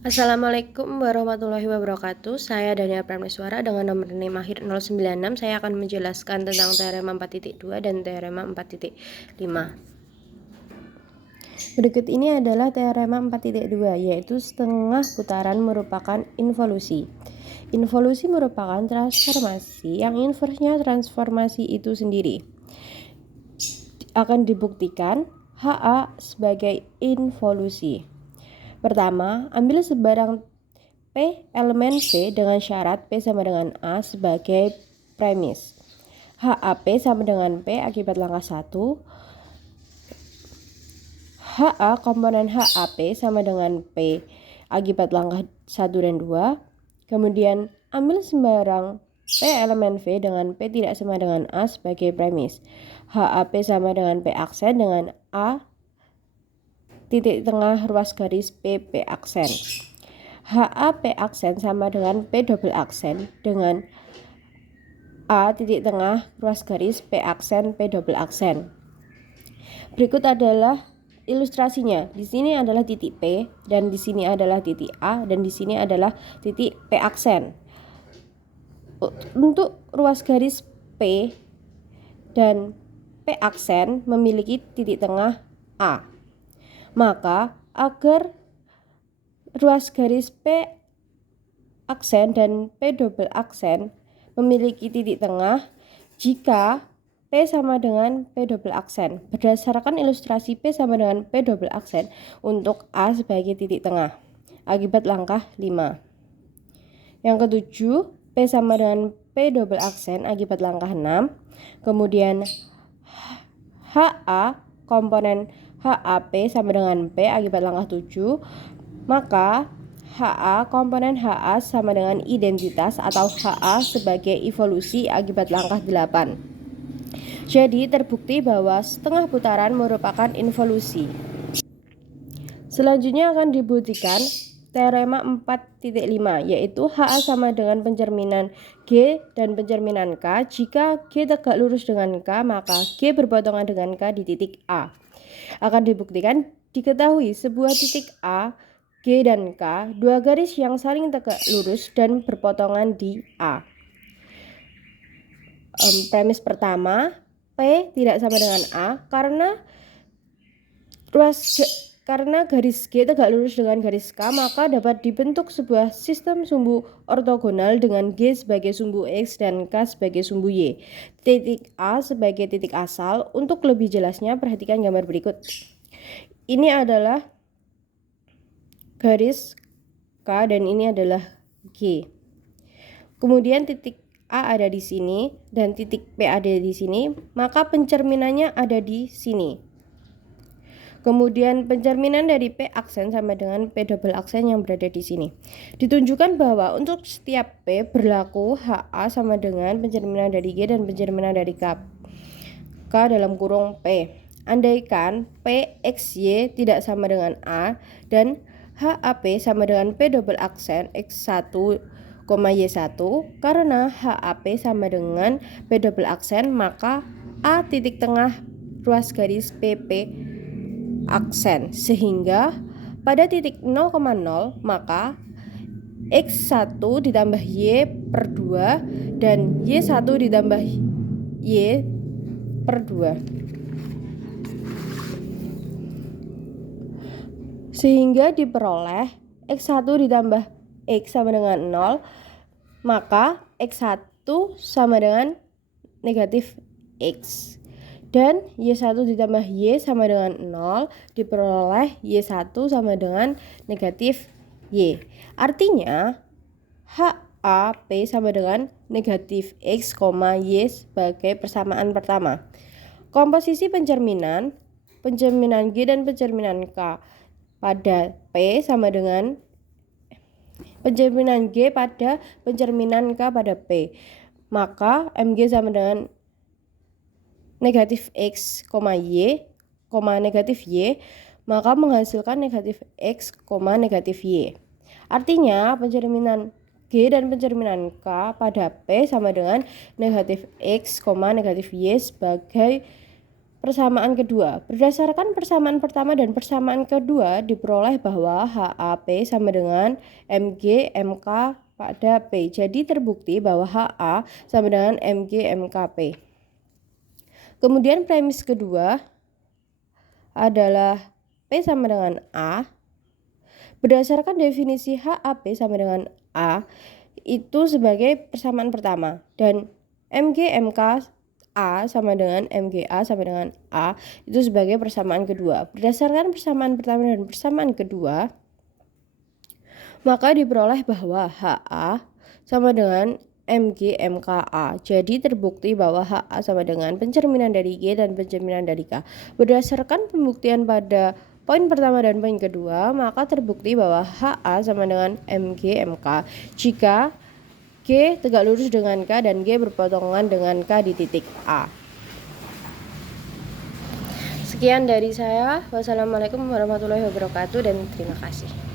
Assalamualaikum warahmatullahi wabarakatuh. Saya Daniel Prameswara dengan nomor NIM akhir 096. Saya akan menjelaskan tentang teorema 4.2 dan teorema 4.5. Berikut ini adalah teorema 4.2, yaitu setengah putaran merupakan involusi. Involusi merupakan transformasi yang inversnya transformasi itu sendiri. Akan dibuktikan HA sebagai involusi. Pertama, ambil sebarang P elemen V dengan syarat P sama dengan A sebagai premis. HAP sama dengan P akibat langkah 1. HA komponen HAP sama dengan P akibat langkah 1 dan 2. Kemudian ambil sembarang P elemen V dengan P tidak sama dengan A sebagai premis. HAP sama dengan P aksen dengan A titik tengah ruas garis P aksen. HAP aksen sama dengan P double aksen dengan A titik tengah ruas garis P aksen P double aksen. Berikut adalah ilustrasinya. Di sini adalah titik P dan di sini adalah titik A dan di sini adalah titik P aksen. Untuk ruas garis P dan P aksen memiliki titik tengah A. Maka agar ruas garis P aksen dan P double aksen memiliki titik tengah jika P sama dengan P double aksen. Berdasarkan ilustrasi P sama dengan P double aksen untuk A sebagai titik tengah akibat langkah 5. Yang ketujuh, P sama dengan P double aksen akibat langkah 6. Kemudian HA komponen HAP sama dengan P akibat langkah 7. Maka HA komponen HA sama dengan identitas atau HA sebagai evolusi akibat langkah 8. Jadi terbukti bahwa setengah putaran merupakan involusi. Selanjutnya akan dibuktikan teorema 4.5, yaitu HA sama dengan pencerminan G dan pencerminan K. Jika G tegak lurus dengan K, maka G berpotongan dengan K di titik A. Akan dibuktikan diketahui sebuah titik A, G dan K, dua garis yang saling tegak lurus dan berpotongan di A. Premis pertama, P tidak sama dengan A karena garis G tegak lurus dengan garis K, maka dapat dibentuk sebuah sistem sumbu ortogonal dengan G sebagai sumbu X dan K sebagai sumbu Y. Titik A sebagai titik asal. Untuk lebih jelasnya perhatikan gambar berikut. Ini adalah garis K dan ini adalah G. Kemudian titik A ada di sini dan titik P ada di sini, maka pencerminannya ada di sini. Kemudian pencerminan dari P aksen sama dengan P double aksen yang berada di sini. Ditunjukkan bahwa untuk setiap P berlaku HA sama dengan pencerminan dari G dan pencerminan dari K dalam kurung P. Andaikan P XY tidak sama dengan A dan HAP sama dengan P double aksen X1, Y1, karena HAP sama dengan P double aksen, maka A titik tengah ruas garis PP aksen, sehingga pada titik 0,0 maka X1 ditambah Y per 2 dan Y1 ditambah Y per 2, sehingga diperoleh X1 ditambah X sama dengan 0, maka X1 sama dengan negatif X. Dan Y1 ditambah Y sama dengan 0, diperoleh Y1 sama dengan negatif Y. Artinya HAP sama dengan negatif X, Y sebagai persamaan pertama. Komposisi pencerminan G dan pencerminan K pada P sama dengan pencerminan G pada pencerminan K pada P. Maka MG sama dengan negatif X, Y, negatif Y, maka menghasilkan negatif X, negatif Y. Artinya pencerminan G dan pencerminan K pada P sama dengan negatif X, negatif Y sebagai persamaan kedua. Berdasarkan persamaan pertama dan persamaan kedua diperoleh bahwa HAP sama dengan MG MK pada P. Jadi terbukti bahwa HA sama dengan MG MKP. Kemudian premis kedua adalah P sama dengan A. Berdasarkan definisi HAP sama dengan A itu sebagai persamaan pertama, dan MG MK A sama dengan MGA sama dengan A itu sebagai persamaan kedua. Berdasarkan persamaan pertama dan persamaan kedua, maka diperoleh bahwa HA sama dengan MG MKA. Jadi terbukti bahwa HA sama dengan pencerminan dari G dan pencerminan dari K. Berdasarkan pembuktian pada poin pertama dan poin kedua, maka terbukti bahwa HA sama dengan MG MK jika G tegak lurus dengan K dan G berpotongan dengan K di titik A. Sekian dari saya. Wassalamualaikum warahmatullahi wabarakatuh dan terima kasih.